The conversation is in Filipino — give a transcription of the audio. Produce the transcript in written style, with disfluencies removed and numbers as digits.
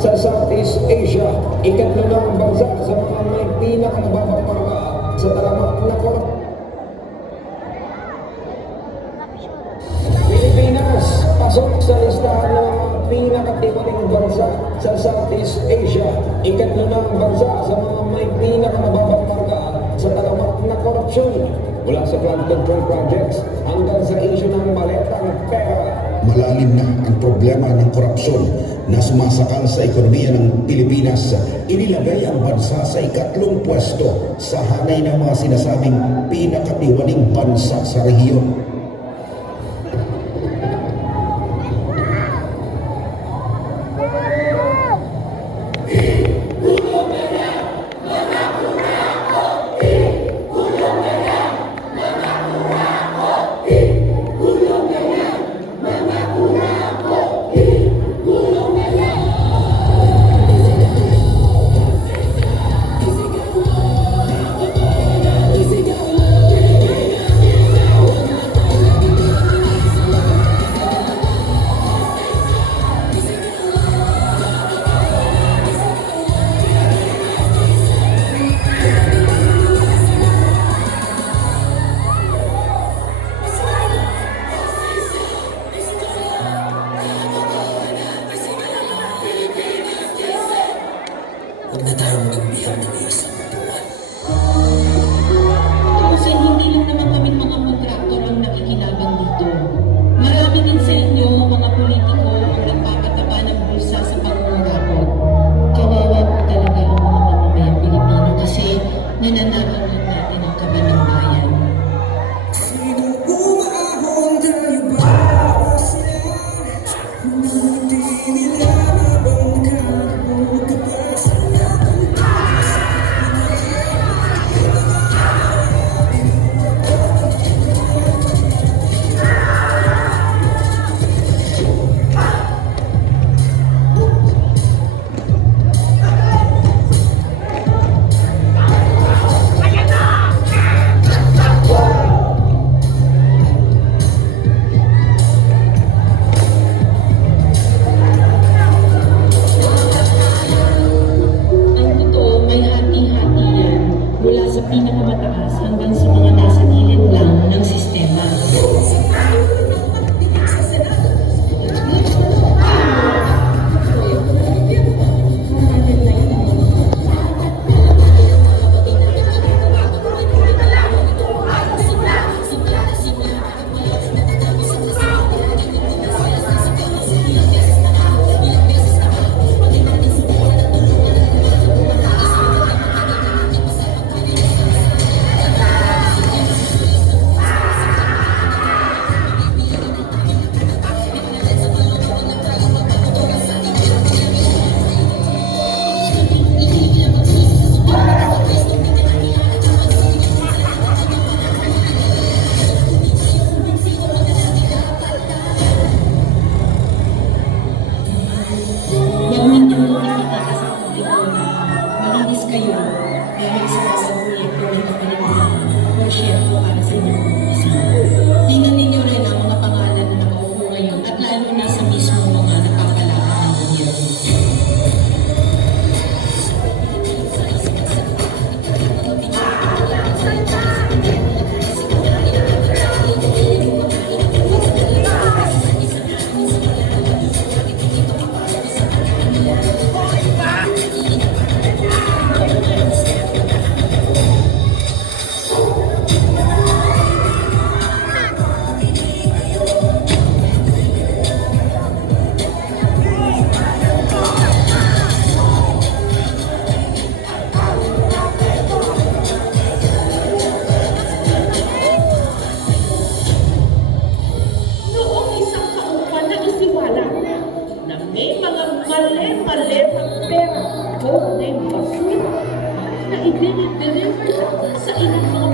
sa Southeast Asia. Ikatlo ng bansa sa mga may pinakanababang marka sa talamak na korupsyon. Pilipinas, pasok sa listahan ng mga pinakatiwaling bansa sa Southeast Asia. Ikatlo ng bansa sa mga may pinakanababang marka sa talamak na korupsyon. Mula sa flood control projects hanggang sa issue ng maletang pera. Malalim na ang problema ng korupsyon na sumasakal sa ekonomiya ng Pilipinas. Inilagay ang bansa sa ikatlong pwesto sa hanay ng mga sinasabing pinakatiwaling bansa sa rehiyon. Huwag na tayong magbihag ng isang buwan. Kasi hindi lang naman kaming mga kontraktor ang nakikinabang dito. Marami din sa inyo, mga politiko, ang nagpapataba ng bulsa sa pangungurapot. Kawawa po talaga ang mga mamamayang Pilipino kasi nananakaw lang natin ang kaban ng bayan. Sino umahon tayo ba sila? Kung di nila mabangkan mo kapag sa Ang totoo, may hati-hati yan mula sa pinakamataas hanggang sa mga nasa gilid lang ng sistema. Huwag ninyong nakikita sa publiko na malinis kayo dahil sa bawat proyekto na kapalitan o syempre para sa inyong opisina. Tingnan ninyo rin ang mga pangalan na nakaupo ngayon at lalo na sa mismo mga nakapalakad ng gobyerno. Noong isang taong pa naisiwala na may mga mali-malitang pera code name basura na i-deliver sa ilang mga